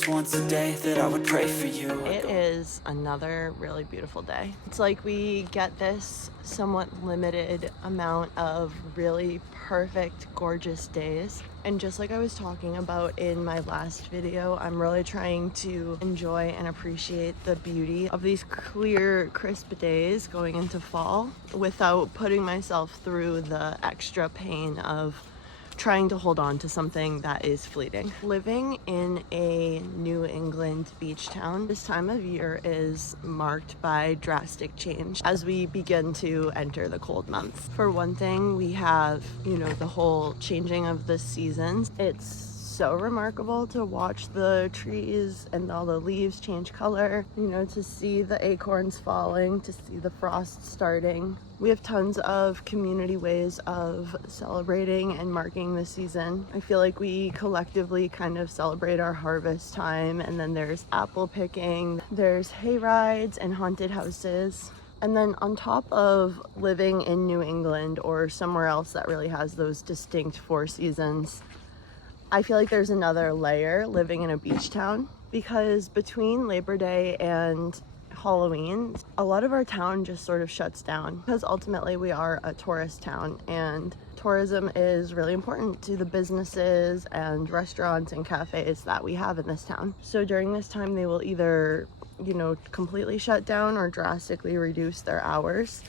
was once a day that I would pray for you. It is another really beautiful day. It's like we get this somewhat limited amount of really perfect, gorgeous days. And just like I was talking about in my last video, I'm really trying to enjoy and appreciate the beauty of these clear, crisp days going into fall without putting myself through the extra pain of trying to hold on to something that is fleeting. Living in a New England beach town, this time of year is marked by drastic change as we begin to enter the cold months. For one thing, we have, the whole changing of the seasons. It's so remarkable to watch the trees and all the leaves change color, to see the acorns falling, to see the frost starting. We have tons of community ways of celebrating and marking the season. I feel like we collectively kind of celebrate our harvest time, and then there's apple picking, there's hay rides and haunted houses. And then on top of living in New England or somewhere else that really has those distinct 4 seasons, I feel like there's another layer living in a beach town, because between Labor Day and Halloween, a lot of our town just sort of shuts down, because ultimately we are a tourist town and tourism is really important to the businesses and restaurants and cafes that we have in this town. So during this time, they will either, completely shut down or drastically reduce their hours.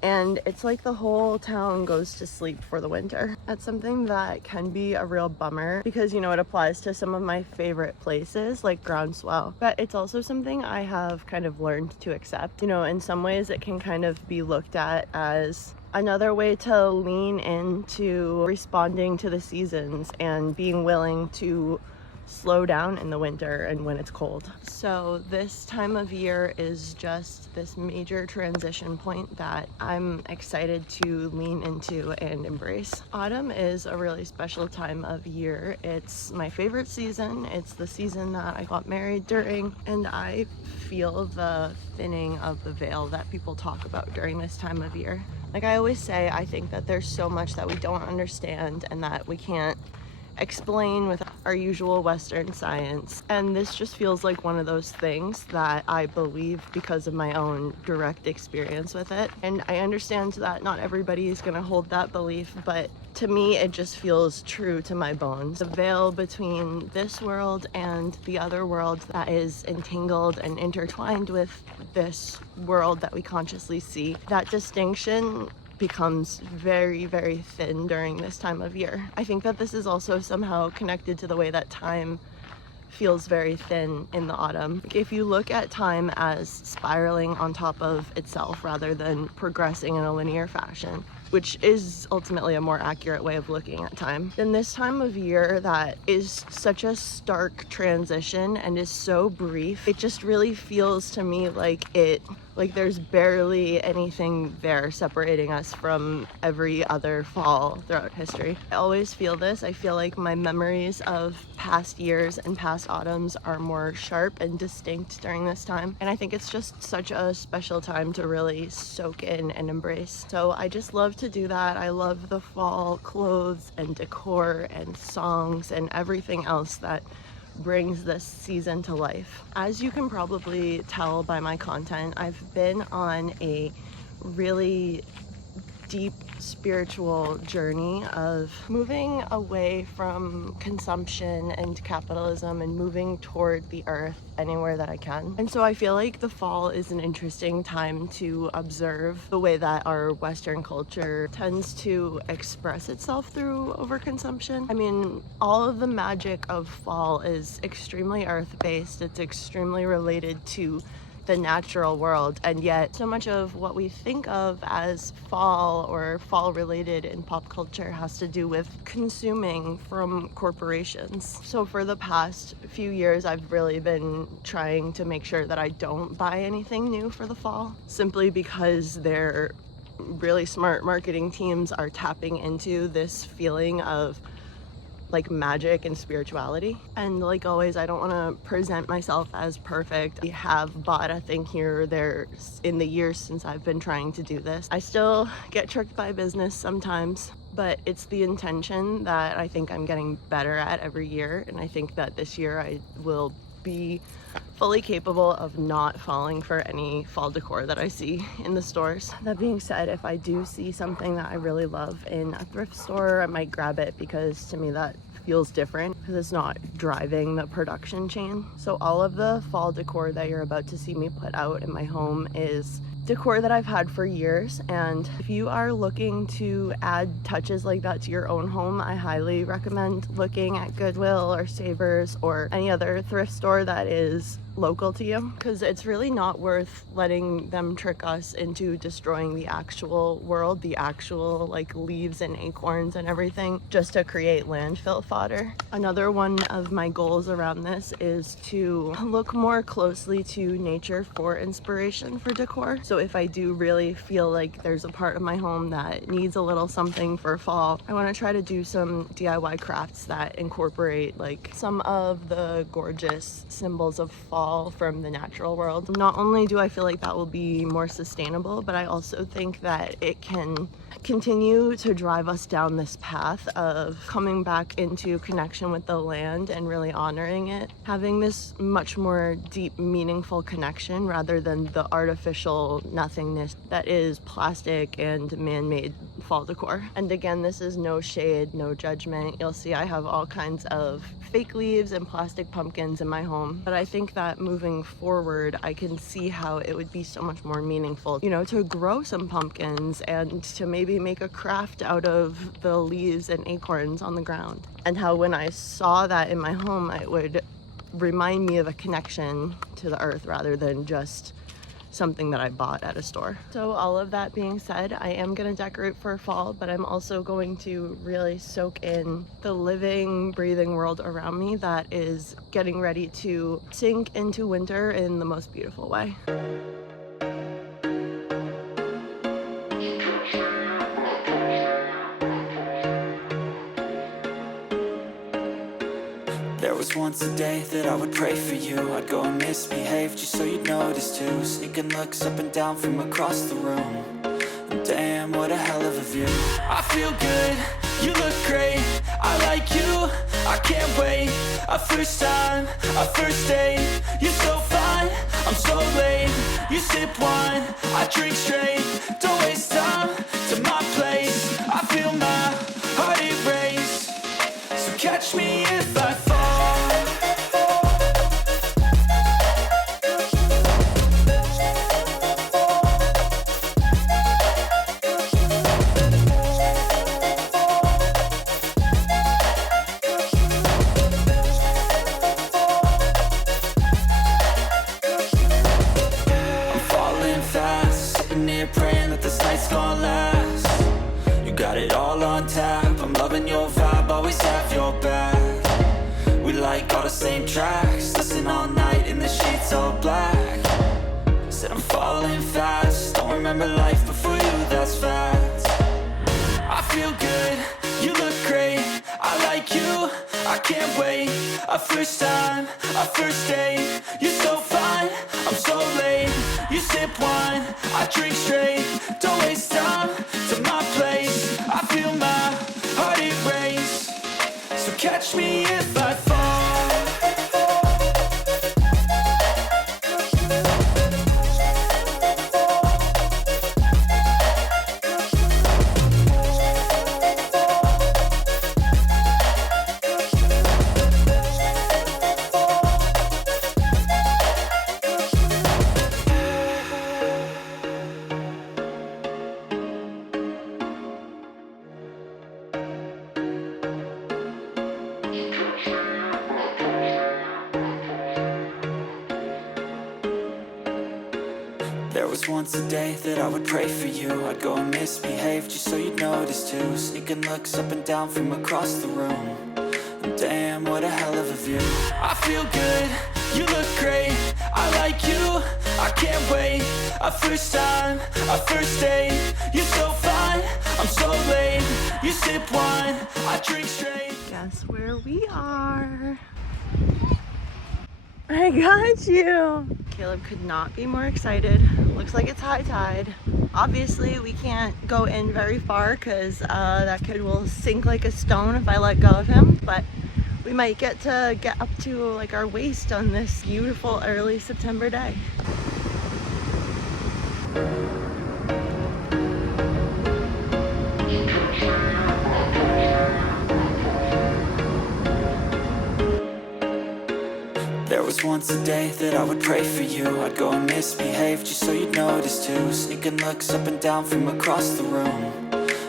And it's like the whole town goes to sleep for the winter. That's something that can be a real bummer because, it applies to some of my favorite places like Groundswell. But it's also something I have kind of learned to accept. In some ways it can kind of be looked at as another way to lean into responding to the seasons and being willing to slow down in the winter and when it's cold. So this time of year is just this major transition point that I'm excited to lean into and embrace. Autumn is a really special time of year. It's my favorite season. It's the season that I got married during, and I feel the thinning of the veil that people talk about during this time of year. Like I always say, I think that there's so much that we don't understand and that we can't explain with our usual Western science. And this just feels like one of those things that I believe because of my own direct experience with it. And I understand that not everybody is going to hold that belief, but to me, it just feels true to my bones. The veil between this world and the other world that is entangled and intertwined with this world that we consciously see, that distinction becomes very, very thin during this time of year. I think that this is also somehow connected to the way that time feels very thin in the autumn. If you look at time as spiraling on top of itself rather than progressing in a linear fashion, which is ultimately a more accurate way of looking at time, then this time of year that is such a stark transition and is so brief, it just really feels to me like there's barely anything there separating us from every other fall throughout history. I always feel this. I feel like my memories of past years and past autumns are more sharp and distinct during this time. And I think it's just such a special time to really soak in and embrace. So I just love to do that. I love the fall clothes and decor and songs and everything else that brings this season to life. As you can probably tell by my content, I've been on a really deep spiritual journey of moving away from consumption and capitalism and moving toward the earth anywhere that I can. And so I feel like the fall is an interesting time to observe the way that our Western culture tends to express itself through overconsumption. I mean, all of the magic of fall is extremely earth-based. It's extremely related to the natural world, and yet so much of what we think of as fall or fall related in pop culture has to do with consuming from corporations. So for the past few years, I've really been trying to make sure that I don't buy anything new for the fall, simply because their really smart marketing teams are tapping into this feeling of like magic and spirituality. And like always, I don't want to present myself as perfect. I have bought a thing here or there in the years since I've been trying to do this. I still get tricked by business sometimes, but it's the intention that I think I'm getting better at every year. And I think that this year I will be fully capable of not falling for any fall decor that I see in the stores. That being said, if I do see something that I really love in a thrift store, I might grab it because to me that feels different because it's not driving the production chain. So all of the fall decor that you're about to see me put out in my home is decor that I've had for years, and if you are looking to add touches like that to your own home, I highly recommend looking at Goodwill or Savers or any other thrift store that is local to you, because it's really not worth letting them trick us into destroying the actual world, the actual like leaves and acorns and everything, just to create landfill fodder. Another one of my goals around this is to look more closely to nature for inspiration for decor. So if I do really feel like there's a part of my home that needs a little something for fall, I want to try to do some DIY crafts that incorporate like some of the gorgeous symbols of fall from the natural world. Not only do I feel like that will be more sustainable, but I also think that it can continue to drive us down this path of coming back into connection with the land and really honoring it, having this much more deep, meaningful connection rather than the artificial nothingness that is plastic and man-made fall decor. And again, this is no shade, no judgment. You'll see I have all kinds of fake leaves and plastic pumpkins in my home, but I think that moving forward I can see how it would be so much more meaningful, you know, to grow some pumpkins and to maybe make a craft out of the leaves and acorns on the ground, and how when I saw that in my home it would remind me of a connection to the earth rather than just something that I bought at a store. So all of that being said, I am going to decorate for fall, but I'm also going to really soak in the living, breathing world around me that is getting ready to sink into winter in the most beautiful way. There was once a day that I would pray for you. I'd go and misbehave just so you'd notice too. Sneaking looks up and down from across the room. And damn, what a hell of a view. I feel good, you look great, I like you, I can't wait. A first time, a first date, you're so fine, I'm so late. You sip wine, I drink straight. Don't waste time to my place. I feel my heart erase. So catch me if I fall. Praying that this night's gonna last. You got it all on tap, I'm loving your vibe, always have your back. We like all the same tracks, listen all night in the sheets all black. Said I'm falling fast, don't remember life before you, that's fact. I feel good, you look great, I like you, I can't wait. A first time, a first date, you're so fine, I'm so late. You sip wine, I drink straight. Don't waste time to my place. I feel my heart erase. So catch me if I fall. There was once a day that I would pray for you. I'd go and misbehave just so you'd notice too. Sneaking looks up and down from across the room. And damn, what a hell of a view. I feel good, you look great, I like you, I can't wait. A first time, a first date, you're so fine, I'm so late. You sip wine, I drink straight. Guess where we are? I got you! Caleb could not be more excited. Looks like it's high tide. Obviously, we can't go in very far because that kid will sink like a stone if I let go of him, but we might get to get up to like our waist on this beautiful early September day. There was once a day that I would pray for you. I'd go and misbehave just so you'd notice too. Sneaking looks up and down from across the room.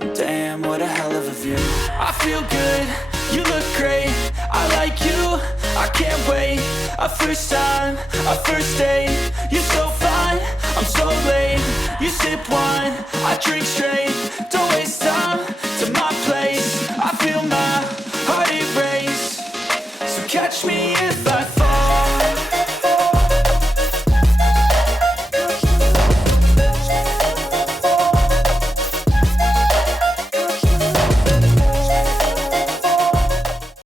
And damn, what a hell of a view. I feel good, you look great, I like you, I can't wait. A first time, a first date. You're so fine, I'm so late. You sip wine, I drink straight. Don't waste time to my place. I feel my heart erase. So catch me if I